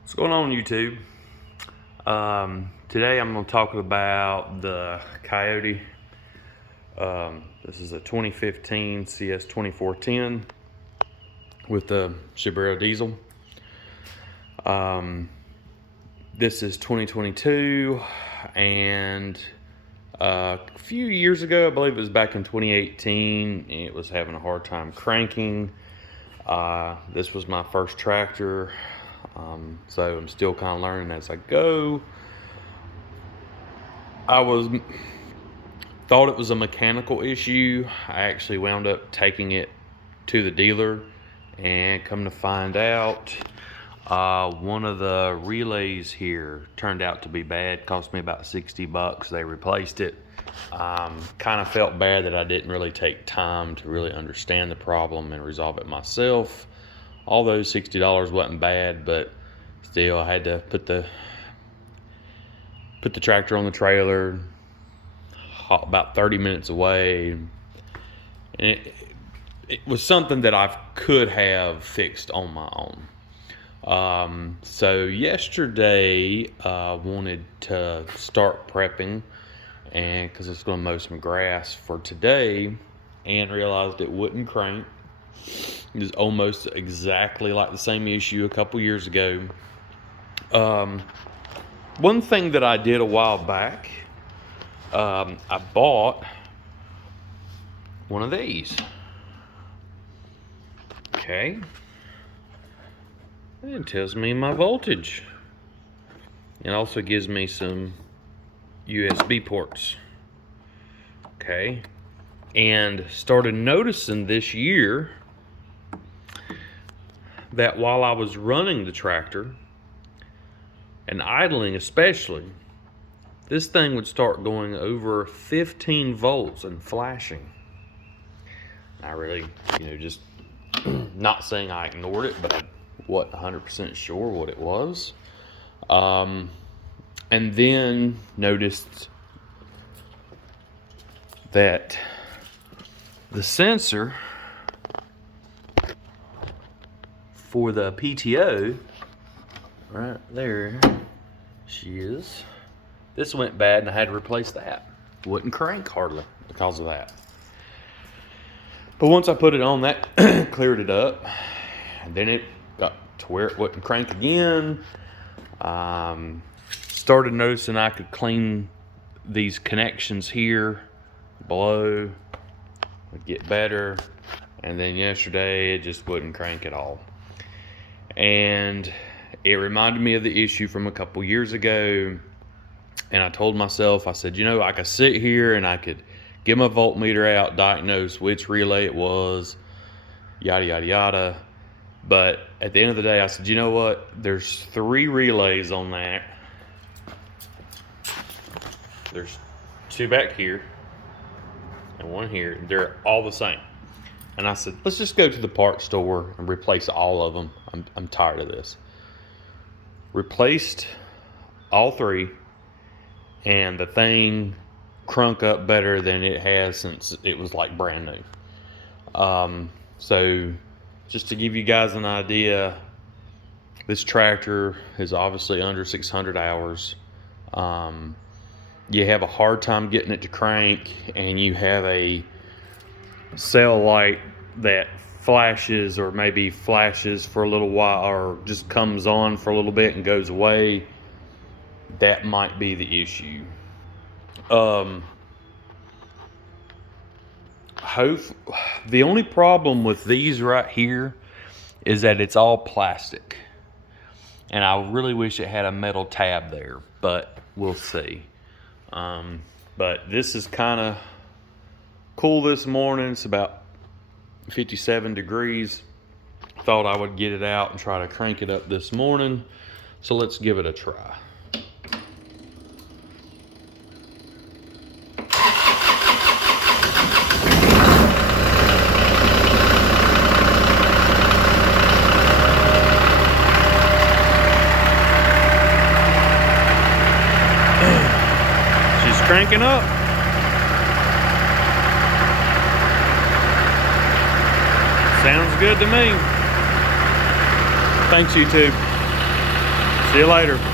What's going on, YouTube? Today I'm going to talk about the Kioti. This is a 2015 CS 2410 with the Subaru diesel. This is 2022, and a few years ago, I believe it was back in 2018, it was having a hard time cranking. This was my first tractor, so I'm still kind of learning as I go. Thought it was a mechanical issue. I actually wound up taking it to the dealer, and come to find out, one of the relays here turned out to be bad. Cost me about 60 bucks. They replaced it. Kind of felt bad that I didn't really take time to really understand the problem and resolve it myself. Although $60 wasn't bad, but still I had to put the tractor on the trailer about 30 minutes away, and it was something that I could have fixed on my own. So yesterday I wanted to start prepping, and because I was going to mow some grass for today, and realized it wouldn't crank. It was almost exactly like the same issue a couple years ago. One thing that I did a while back, I bought one of these. Okay. It tells me my voltage. It also gives me some USB ports. Okay. And started noticing this year that while I was running the tractor and idling especially, this thing would start going over 15 volts and flashing. I really, just not saying I ignored it, but I wasn't 100% sure what it was. And then noticed that the sensor for the PTO, right there, she is. This went bad, and I had to replace that. Wouldn't crank hardly because of that. But once I put it on, that cleared it up. And then it got to where it wouldn't crank again. Started noticing I could clean these connections here below, would get better. And then yesterday, it just wouldn't crank at all. And it reminded me of the issue from a couple years ago. And I told myself, I said, I could sit here and I could get my voltmeter out, diagnose which relay it was, yada, yada, yada. But at the end of the day, I said, you know what? There's 3 relays on that. There's 2 back here and 1 here. They're all the same. And I said, let's just go to the parts store and replace all of them. I'm tired of this. Replaced all 3. And the thing crunk up better than it has since it was like brand new. So just to give you guys an idea, this tractor is obviously under 600 hours. You have a hard time getting it to crank, and you have a cell light that flashes, or maybe flashes for a little while, or just comes on for a little bit and goes away. That might be the issue. The only problem with these right here is that it's all plastic, and I really wish it had a metal tab there, but we'll see. But this is kind of cool this morning. It's about 57 degrees. Thought I would get it out and try to crank it up this morning, so let's give it a try. Cranking up. Sounds good to me. Thanks, YouTube. See you later.